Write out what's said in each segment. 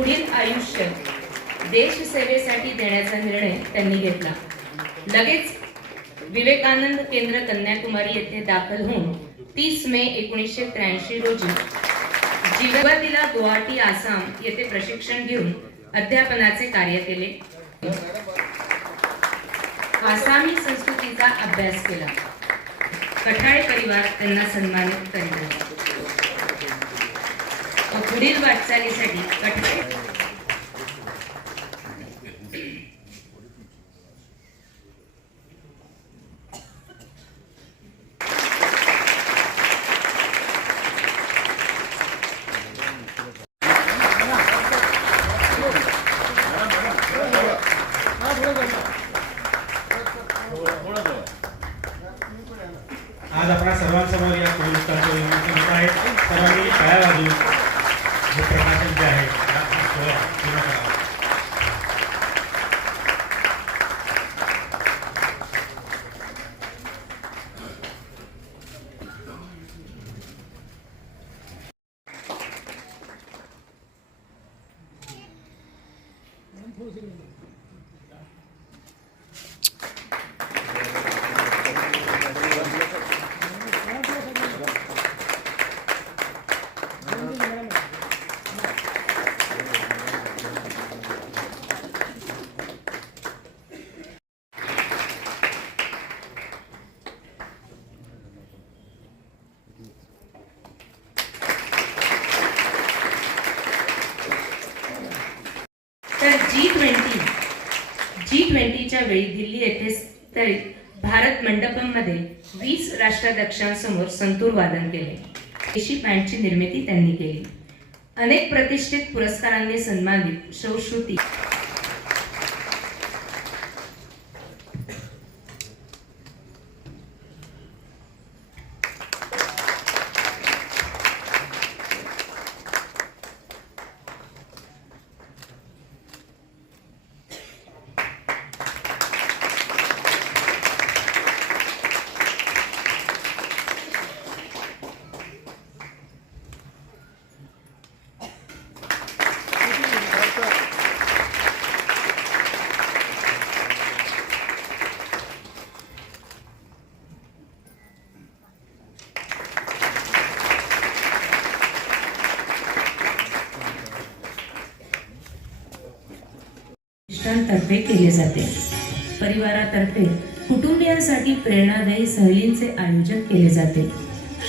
पुढील आयुष्य देशसेवेसाठी देण्याचा निर्णय त्यांनी घेतला. लगेच विवेकानंद केंद्र कन्याकुमारी येथे दाखल होऊन तीस मे एकोणीसशे त्र्याऐंशी रोजी जिगवतीला गुवाहाटी आसाम येथे प्रशिक्षण घेऊन अध्यापनाचे कार्य केले. आसामी संस्कृतीचा अभ्यास केला. कठाळे परिवार त्यांना सन्मानित करण्यात पुढील वाटचालीसाठी कठाळे Gracias. तर जी ट्वेंटी जी ट्वेंटीच्या वेळी दिल्ली येथे तरी भारत मंडपममध्ये वीस राष्ट्राध्यक्षांसमोर संतूर वादन केले. देशी बँडची निर्मिती त्यांनी केली. अनेक प्रतिष्ठित पुरस्कारांनी सन्मानित शवश्रुती प्रतिष्ठानतर्फे केले जाते. परिवारातर्फे कुटुंबियांसाठी प्रेरणादायी सहलींचे आयोजन केले जाते.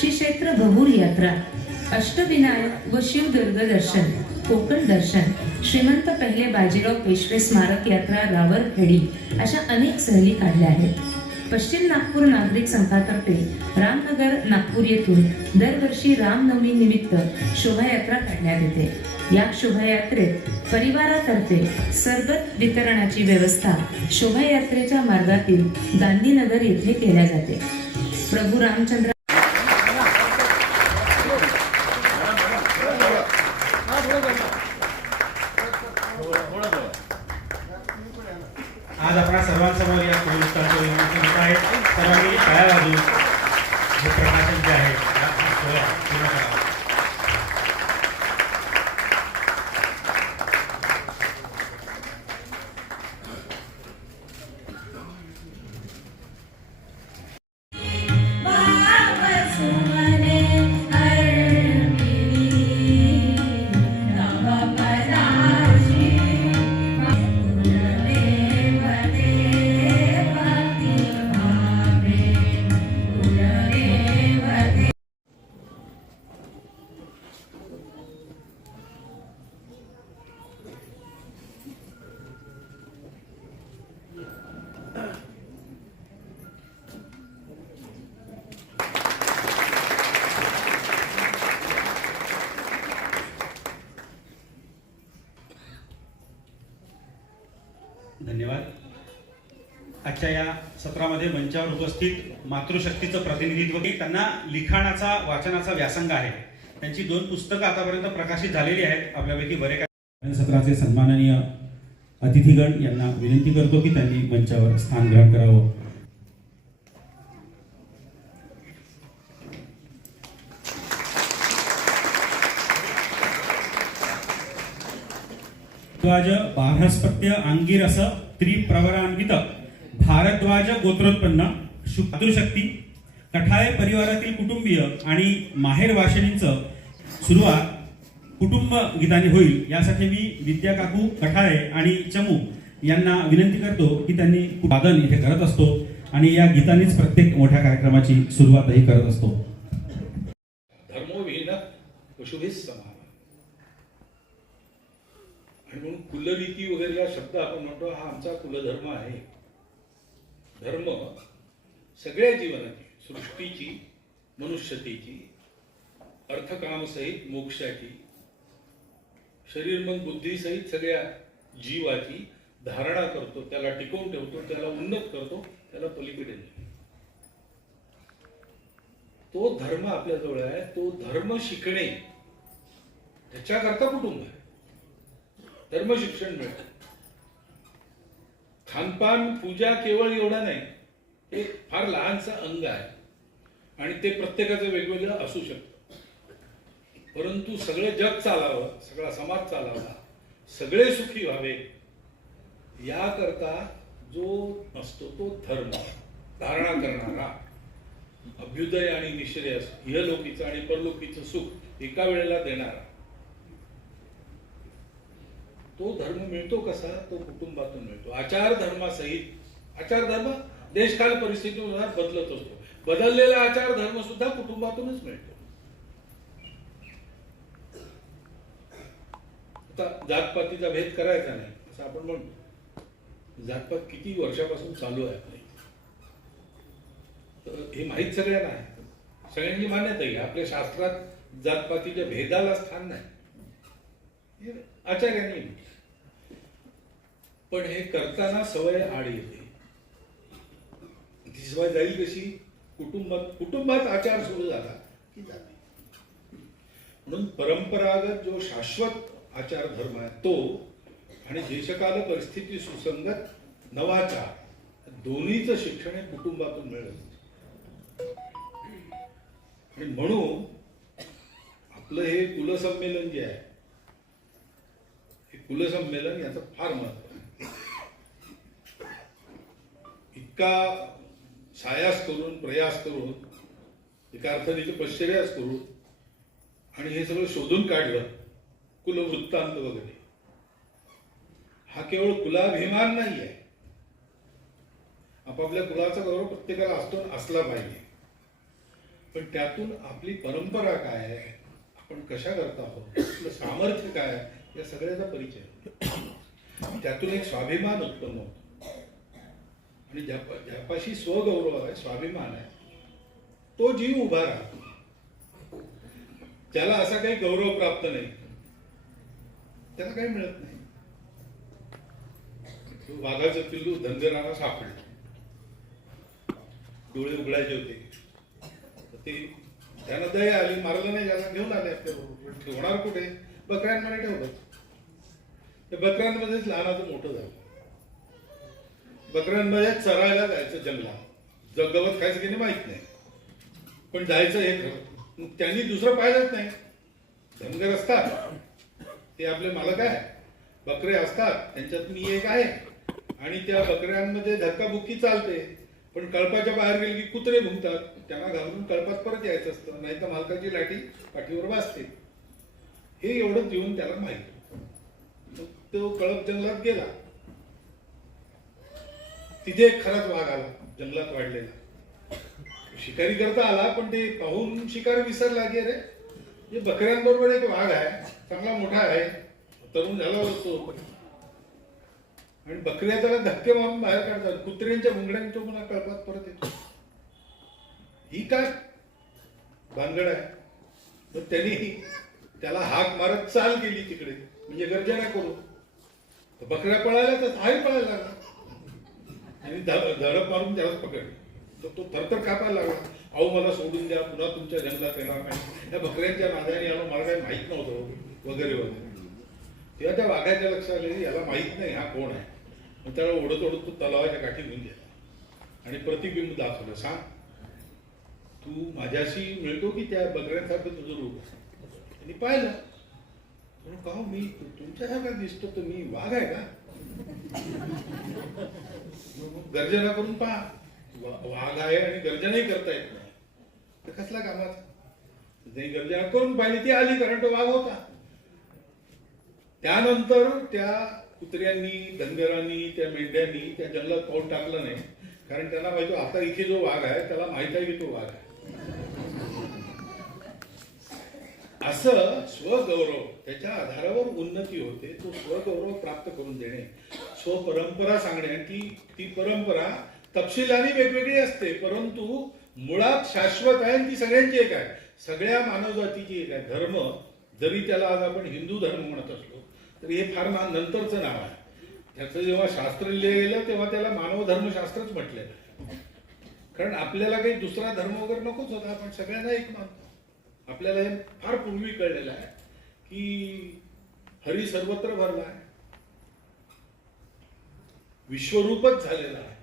श्री क्षेत्र भगूर यात्रा अष्टविनायक व शिवदुर्ग दर्शन कोकण दर्शन श्रीमंत पहिले बाजीराव पेशवे स्मारक यात्रा रावर खेडी अशा अनेक सहली काढल्या आहेत. पश्चिम नागपूर नागरिक संघातर्फे रामनगर नागपूर येथून दरवर्षी रामनवमी निमित्त शोभायात्रा काढण्यात येते. या शोभायात्रेत परिवारातर्फे सरबत वितरणाची व्यवस्था शोभायात्रेच्या मार्गातील गांधीनगर येथे केल्या जाते. प्रभू रामचंद्र मंचावर उपस्थित मातृशक्तीचं प्रतिनिधित्व की त्यांना लिखाणाचा वाचनाचा व्यासंग आहे. त्यांची दोन पुस्तकं आतापर्यंत प्रकाशित झालेली आहेत. आपल्यापैकी बरे काय सत्राचे सन्माननीय अतिथीगण यांना विनंती करतो की त्यांनी मंचावर स्थान ग्रहण करावं. ध्वज बारहस्पत्य अंगिरस त्रिप्रवरान्वित भारद्वाज गोत्रोत्पन्न शक्ती कठाळे परिवारातील कुटुंबीय आणि माहेर वाशिनींचं सुरुवात कुटुंब गीताने होईल. यासाठी मी विद्या काकू कठाळे आणि चमू यांना विनंती करतो की त्यांनी वादन इथे करत असतो आणि या गीतानेच प्रत्येक मोठ्या कार्यक्रमाची सुरुवातही करत असतो. धर्मो आणि म्हणून कुलरीती वगैरे हा शब्द आपण म्हणतो हा आमचा कुलधर्म आहे. धर्म सगळ्या जीवनाची सृष्टीची मनुष्यतेची अर्थकामसहित मोक्षाची शरीर मन बुद्धीसहित सगळ्या जीवाची धारणा करतो त्याला टिकवून ठेवतो त्याला उन्नत करतो त्याला पलीकडे तो धर्म आपल्याजवळ आहे तो धर्म शिकणे त्याच्याकरता कुटुंब आहे. धर्म शिक्षण मिळतं. खानपान पूजा केवळ एवढा नाही हे फार लहानसा अंग आहे. आणि ते प्रत्येकाचं वेगवेगळं असू शकतं. परंतु सगळं जग चालावं सगळा समाज चालावा सगळे सुखी व्हावे याकरता जो असतो तो धर्म धारणा करणारा अभ्युदय आणि निश्रेयस इहलोकीचं आणि परलोकीचं सुख एका वेळेला देणारा. तो धर्म मिळतो कसा? तो कुटुंबातून मिळतो. आचार धर्मासहित आचार धर्म देशकाल परिस्थितीनुसार बदलत असतो. बदललेला आचार धर्म सुद्धा कुटुंबातूनच मिळतो. आता जातपातीचा भेद करायचा नाही असं आपण म्हणतो. जातपात किती वर्षापासून चालू आहे आपल्या तर हे माहीत सगळ्यांना आहे. सगळ्यांची मान्यता आहे आपल्या शास्त्रात जातपातीच्या भेदाला स्थान नाही. आचार्यांनी म्हटलं. पण हे करताना सवय आड येते. ती सवय जाईल कशी? कुटुंबात कुटुंबात आचार सुरू झाला की जाते. म्हणून परंपरागत जो शाश्वत आचार धर्म आहे तो आणि देशकाल परिस्थिती सुसंगत नवाचार दोन्हीचं शिक्षण हे कुटुंबातून मिळत आणि म्हणून आपलं हे कुलसंमेलन जे आहे हे कुलसंमेलन याचं फार महत्त्व आहे इतका सायास करून प्रयास करून एका अर्थाने पश्चर्यास करून आणि हे सगळं शोधून काढलं कुलवृत्तांत वगैरे. हा केवळ कुलाभिमान नाही आहे आपापल्या कुलाचा गौरव प्रत्येकाला असतो असला पाहिजे. पण त्यातून आपली परंपरा काय आहे? आपण कशा करता आहोत? आपलं सामर्थ्य काय आहे? या सगळ्याचा परिचय. त्यातून एक स्वाभिमान उत्पन्न होतो. आणि ज्या ज्यापाशी स्वगौरव आहे स्वाभिमान आहे तो जीव उभा राहतो. त्याला असा काही गौरव प्राप्त नाही त्याला काही मिळत नाही. वाघाचं पिल्लू धनगराला सापडलं. डोळे उघडायचे होते. तर ते त्यानं दया आली मारलं नाही ज्याला घेऊन आले आपल्या ठेवणार कुठे? बकऱ्यांमध्ये ठेवलं. ते बकऱ्यांमध्येच लहानाचं मोठं झालं. बकऱ्यांमध्ये चरायला जायचं जंगलात. जगवत खायचं की नाही माहीत नाही. पण जायचं हे खरं मग त्यांनी दुसरं पाहिलंच नाही. धनगर असतात. ते आपले मालक आहे बकरे असतात. त्यांच्यात मी एक आहे. आणि त्या बकऱ्यांमध्ये धक्काबुक्की चालते. पण कळपाच्या बाहेर गेले की कुत्रे भुंकतात. त्यांना घालून कळपात परत यायचं असतं. नाही तर मालकाची लाठी पाठीवर वाजते हे एवढं देऊन त्याला माहीत मग तो कळप जंगलात गेला. तिथे एक खराच वाघ आला. जंगलात वाढलेला. शिकारी करता आला पण ते पाहून शिकार विसरला की अरे हे बकऱ्यांबरोबर एक वाघ आहे. चांगला मोठा आहे. तरुण झाला असतो आणि बकऱ्या त्याला धक्के मारून बाहेर काढतात. कुत्र्यांच्या भुंगड्यांच्या मला कळपात परत येतो. ही काय भानगड आहे? तर त्यांनी त्याला हाक मारत चाल गेली तिकडे. म्हणजे गर्जना करू बकऱ्या पळायला तर हाही पळायला लागला. आणि ध- धडक मारून त्यालाच पकडलं. तर तो थरथर कापायला लागला. अहो मला सोडून द्या. पुन्हा तुमच्या जंगलात येणार नाही. त्या बकऱ्यांच्या नादाने आलो. मला काही माहीत नव्हतं. वगैरे वगैरे. तेव्हा त्या वाघाच्या लक्षात आले याला माहीत नाही हा कोण आहे. मग त्याला ओढत ओढत तो तलावाच्या काठी घेऊन गेला. आणि प्रतिबिंब दाखवलं. सांग तू माझ्याशी मिळतो की त्या बकऱ्यांसारखं तुझं रूप? आहे पाहिलं. का मी मी तुमच्यासारखा दिसतो तर मी वाघ आहे का? गर्जना करून पहा. वाघ आहे आणि गर्जनाही करता येत नाही. तर कसला कामाचा? जे गर्जना करून पाहिली ती आली कारण तो वाघ होता. त्यानंतर त्या कुत्र्यांनी धनगरांनी त्या मेंढ्यांनी त्या जंगलात पाऊल टाकलं नाही. कारण त्यांना माहिती आता इथे जो वाघ आहे त्याला माहीत आहे की तो वाघ आहे. असं स्वगौरव त्याच्या आधारावर उन्नती होते तो स्वगौरव प्राप्त करून देणे. स्वपरंपरा सांगणे ती ती परंपरा तपशिलाने वेगवेगळी असते परंतु मुळात शाश्वत आहे आणि ती सगळ्यांची एक आहे. सगळ्या मानवजातीची एक आहे. धर्म जरी त्याला आज आपण हिंदू धर्म म्हणत असलो तरी हे फार मा- नंतरचं नाव आहे. त्याचं जेव्हा शास्त्र लिहिलं गेलं तेव्हा त्याला मानव धर्मशास्त्रच म्हटलं कारण आपल्याला काही दुसरा धर्म वगैरे नकोच होता आपण सगळ्यांना एक मानतो. आपल्याला हे फार पूर्वी कळलेलं आहे की हरी सर्वत्र भरला आहे. विश्वरूपच झालेला आहे.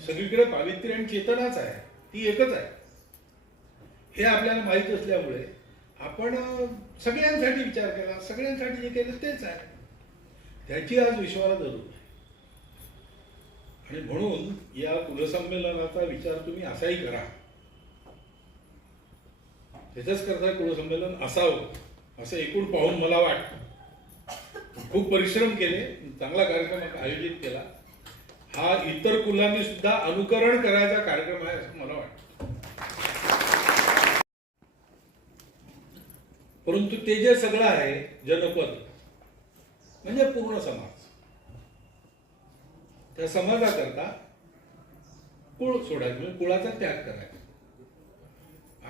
सगळीकडे पावित्र्य आणि चेतनाच आहे. ती एकच आहे. हे आपल्याला माहीत असल्यामुळे आपण सगळ्यांसाठी विचार केला. सगळ्यांसाठी जे केलं तेच आहे. त्याची आज विश्वाला जरूर आहे. आणि म्हणून या कुलसंमेलनाचा विचार तुम्ही असाही करा. त्याच्याच करता कुलसंमेलन असावं असं एकूण पाहून मला वाटतं. खूप परिश्रम केले चांगला कार्यक्रम आयोजित केला. हा इतर कुलांनी सुद्धा अनुकरण करायचा कार्यक्रम आहे असं मला वाटतं. परंतु ते जे सगळं आहे जनपद म्हणजे पूर्ण समाज. त्या समाजाकरता कुळ सोडायचं म्हणजे कुळाचा त्याग करायचा.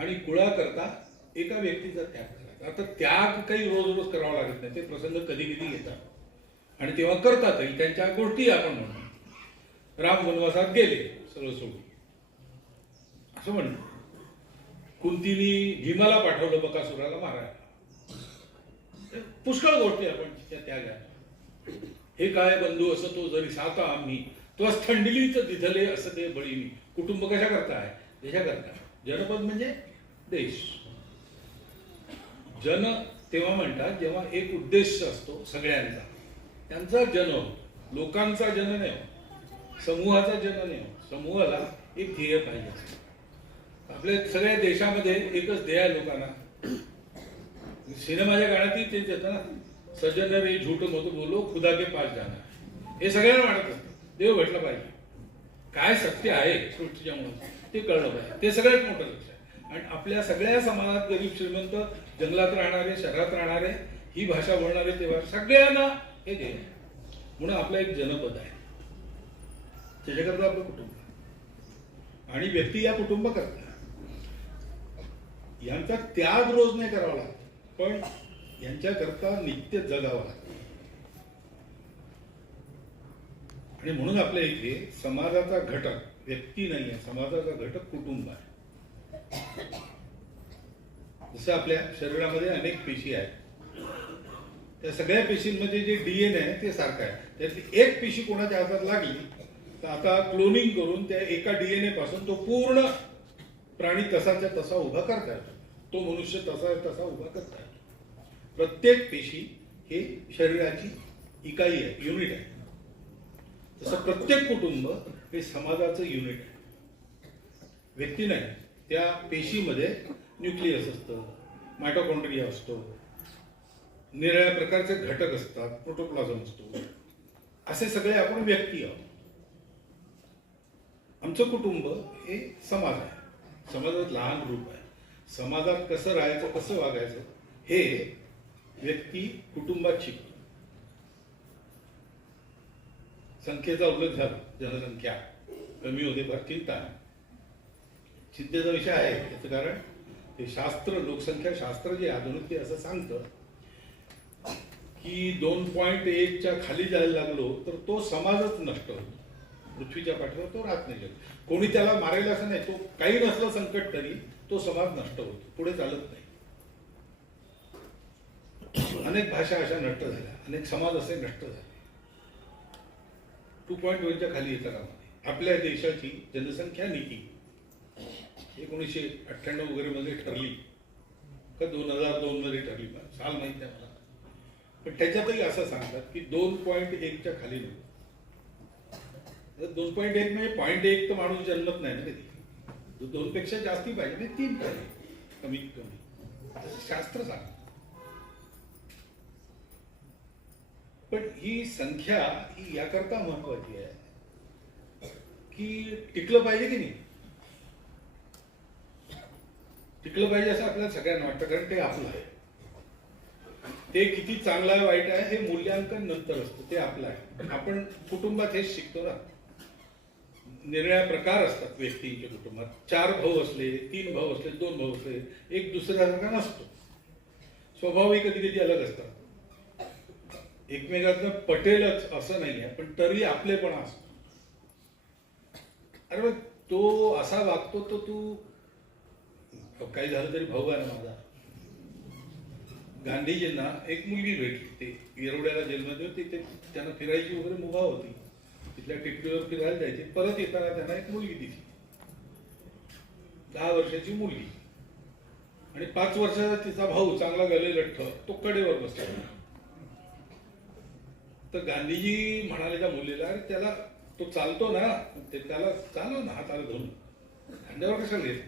आणि कुळाकरता एका व्यक्तीचा त्याग करायचा आता त्याग काही रोज रोज करावा लागत नाही. ते प्रसंग कधी कधी येतात. आणि तेव्हा करतातही त्यांच्या गोष्टी आपण म्हणतो. राम वनवासात गेले सगळं सोडून. असं म्हणणं. कुंतीनी भीमाला पाठवलं बकासुराला मारायला. पुष्कळ गोष्टी आपण त्या त्यागात. हे काय बंधू असं तो जरी साता आम्ही तो थंडलीच दिधले असं ते बळीनी. कुटुंब कशा करता आहे? देशा करता जनपद म्हणजे देश जन तेव्हा म्हणतात जेव्हा एक उद्देश असतो सगळ्यांचा. त्यांचा जन हो. लोकांचा जननेम हो. समूहाचा जन हो. समूहाला एक ध्येय पाहिजे. आपल्या सगळ्या देशामध्ये एकच ध्येय आहे लोकांना. सिनेमाच्या काळातही तेच येतं ना. सज्जन रे झूठ मत बोलो खुदा के पास जाणार हे सगळ्यांना वाटत असतं. देव भेटला पाहिजे. काय सत्य आहे सृष्टीच्या म्हणून ते कळलं पाहिजे. ते सगळ्यात मोठं लक्ष आणि आपल्या सगळ्या समाजात गरीब श्रीमंत जंगलात राहणारे शहरात राहणारे ही भाषा बोलणारे तेव्हा सगळ्यांना हे दे म्हणून आपला एक जनपद आहे. त्याच्याकरता आपलं कुटुंब आहे. आणि व्यक्ती या कुटुंब करतात यांचा त्याग रोज नाही करावा लागत पण यांच्याकरता नित्य जगावं लागतं. आणि म्हणून आपल्या इथे समाजाचा घटक व्यक्ती नाही आहे. समाजाचा घटक कुटुंब आहे. जसं आपल्या शरीरामध्ये अनेक पेशी आहेत. त्या सगळ्या पेशींमध्ये जे डीएनए आहे ते सारखं आहे. त्यातली एक पेशी कोणाच्या हातात लागली तर आता क्लोनिंग करून त्या एका डीएनए पासून तो पूर्ण प्राणी तसाच्या तसा उभा करता येतो तो मनुष्य तसा तसा उभा करता येतो प्रत्येक पेशी हे शरीराची इकाई आहे युनिट आहे. तसं प्रत्येक कुटुंब हे समाजाचं युनिट आहे. व्यक्ती नाही. त्या पेशीमध्ये न्यूक्लियस असतं मायटोकॉन्ड्रिया असतो निराळ्या प्रकारचे घटक असतात प्रोटोप्लाझम असतो. असे सगळे आपण व्यक्ती आहोत. आमचं कुटुंब हे समाज आहे. समाजात लहान ग्रुप आहे. समाजात कसं राहायचं कसं वागायचं हे व्यक्ती कुटुंबात शिकतो. संख्येचा उल्लेख झाला. जनसंख्या कमी होते फार चिंता आहे चिंतेचा विषय आहे. याचं कारण ते शास्त्र लोकसंख्या शास्त्र जे आधुनिक ते असं सांगतं की दोन पॉईंट एकच्या खाली जायला लागलो तर तो समाजच नष्ट होतो. पृथ्वीच्या पाठीवर तो राहत नाही कोणी त्याला मारेल असं नाही तो काही नसलं संकट तरी तो समाज नष्ट होतो. पुढे चालत नाही. अनेक भाषा अशा नष्ट झाल्या. अनेक समाज असे नष्ट झाले. टू पॉईंट वनच्या खाली येतं आपल्या देशाची जनसंख्या नीती. एकोणीसशे अठ्ठ्याण्णव वगैरे मध्ये ठरली. का दोन हजार दोन मध्ये ठरली. बा साल माहिती आहे मला. पण त्याच्यातही असं सांगतात की दोन पॉईंट एकच्या खाली नव्हतं दोन पॉईंट एक म्हणजे पॉईंट एक तर माणूस जन्मत नाही ना कधी. दोन पेक्षा जास्ती पाहिजे म्हणजे तीन पाहिजे. कमीत कमी. असं शास्त्र सांग पण ही संख्या ही याकरता महत्वाची आहे. की टिकलं पाहिजे की नाही? टिकलं पाहिजे असं आपल्याला सगळ्यांना वाटतं कारण ते आपलं आहे. ते किती चांगलं आहे वाईट आहे हे मूल्यांकन नंतर असतं ते आपलं आहे. आपण कुटुंबात हेच शिकतो ना. निर्णया प्रकार असतात व्यक्तींच्या कुटुंबात. चार भाऊ असले तीन भाऊ असले दोन भाऊ असले एक दुसऱ्यासारखा नसतो स्वभावही कधी कधी अलग असतात. एकमेकांना पटेलच असं नाही आहे पण तरी आपलेपणा असतो. अरे तो असा वागतो तर तू काही झालं तरी भाऊ आहे ना माझा. गांधीजींना एक मुलगी भेटली. ते येरवड्याला जेलमध्ये होती. ते त्यांना फिरायची वगैरे मुभा होती. तिथल्या टिपणीवर फिरायला जायचे. परत येताना त्यांना एक मुलगी दिसली. दहा वर्षाची मुलगी. आणि पाच वर्षाचा तिचा भाऊ चांगला गले लठ्ठ तो कडेवर बसला तर गांधीजी म्हणाले त्या मुलीला अरे त्याला तो चालतो ना. ते त्याला चालव ना हाताला धरून. खांद्यावर कशाला घेत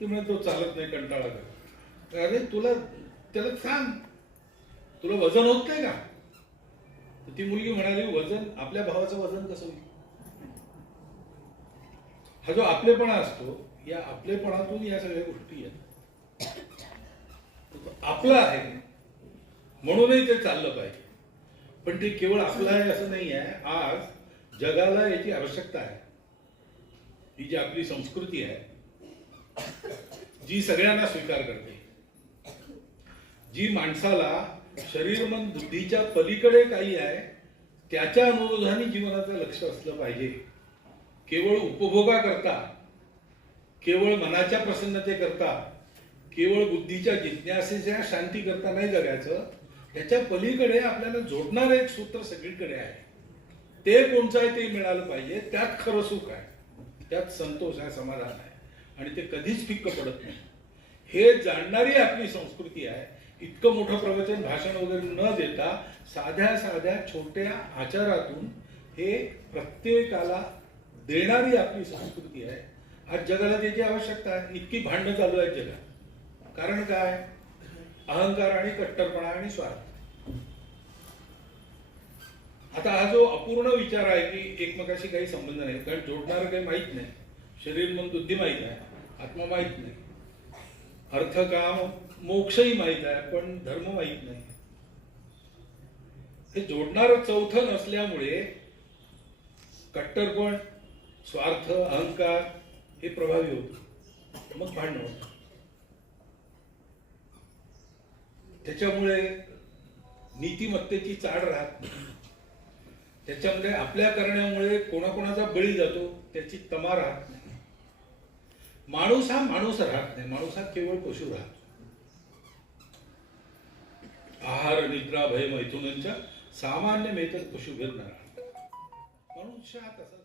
ती म्हणे तो चालत नाही कंटाळा कर अरे तुला त्याला सांग. तुला वजन होत नाही का? तर ती मुलगी म्हणाली वजन आपल्या भावाचं वजन कसं होईल? हा जो आपलेपणा असतो या आपलेपणातून या सगळ्या गोष्टी आहेत. आपला आहे. म्हणूनही ते चाललं पाहिजे. पण ते केवळ आपलं आहे असं नाही आहे. आज जगाला याची आवश्यकता आहे. ही जी आपली संस्कृती आहे जी सगळ्यांना स्वीकार करते. जी माणसाला शरीर मन बुद्धीच्या पलीकडे काही आहे त्याच्या अनुरोधाने जीवनाचं लक्ष असलं पाहिजे. केवळ उपभोगा करता केवळ मनाच्या प्रसन्नते करता केवळ बुद्धीच्या जिज्ञासेच्या शांती करता नाही जगायचं त्याच्या पलीकडे आपल्याला जोडणारं एक सूत्र सगळीकडे आहे. ते कोणचं आहे ते मिळालं पाहिजे त्यात खरं सुख आहे. त्यात संतोष आहे समाधान आहे. आणि ते कधीच फिक्क पडत नाही. हे जाणणारी आपली संस्कृती आहे. इतकं मोठं प्रवचन भाषण वगैरे न देता साध्या साध्या छोट्या आचारातून हे प्रत्येकाला देणारी आपली संस्कृती आहे. आज जगाला त्याची आवश्यकता आहे. इतकी भांडणं चालू आहेत जगात. कारण काय? अहंकार आणि कट्टरपणा आणि स्वार्थ. आता हा जो अपूर्ण विचार आहे की एकमेकाशी काही संबंध नाही कारण जोडणार काही माहीत नाही. शरीर मन बुद्धी माहीत आहे आत्मा माहीत नाही. अर्थ काम मोक्षही माहीत आहे पण धर्म माहीत नाही. हे जोडणारं चौथं नसल्यामुळे कट्टरपण स्वार्थ अहंकार हे प्रभावी होत. मग भांडण होत. त्याच्यामुळे नीतिमत्तेची चाड राहत नाही. आपल्या करण्यामुळे कोणाकोणाचा बळी जातो त्याची तमा राहत नाही. माणूस हा माणूस राहत नाही. माणूस हा केवळ पशु राहतो. आहार निद्रा भय मैथुनांच्या सामान्य मेतर पशु मनुष्य हा तसा